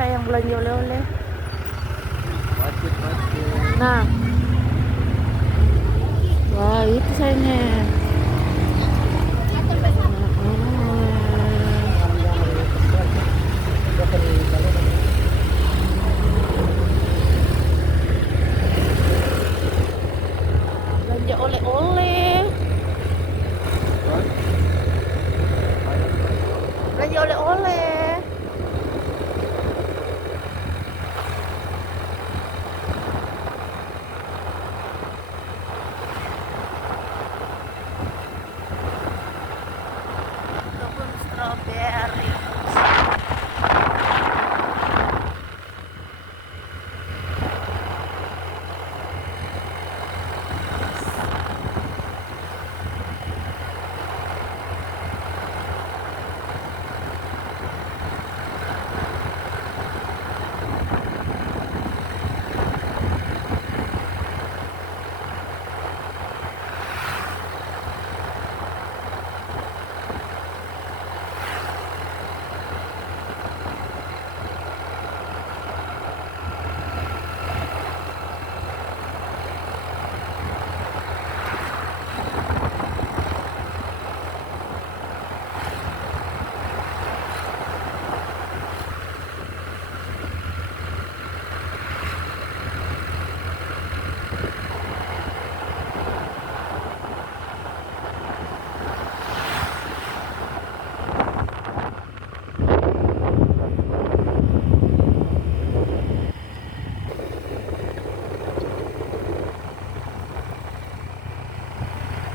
sayang belanja oleh-oleh. Macet. Nah, wah itu sayangnya. Belanja oleh-oleh. Belanja oleh-oleh. Kebun stroberi.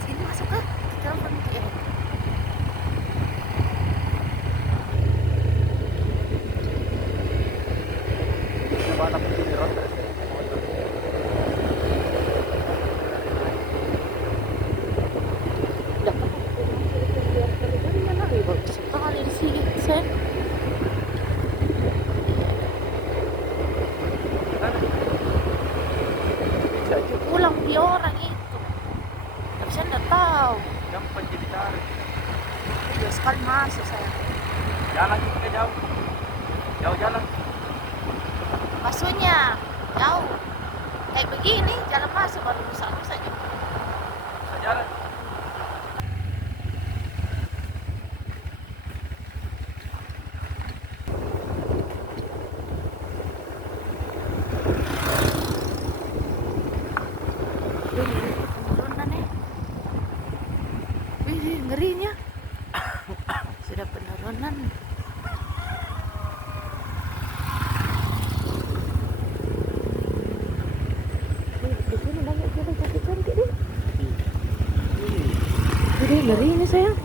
Sini masuk ke telepon dia. Mana begini rata. Udah kan lihat kerjanya lagi bagus sekali di sini, Sen. Baju pulang dia orang itu. Tapi saya nggak tahu. Gampang jadi tarik. Dia sekali masuk saya. Jalan juga jauh. Jauh jalan. Masuknya jauh. Kayak begini jalan masuk baru rusak-rusak juga. Bisa jalan. Penurunan ya. Wih, ngerinya. Sudah penurunan. Di sini banyak cewek cantik-cantik deh. Jadi ngeri ini sayang.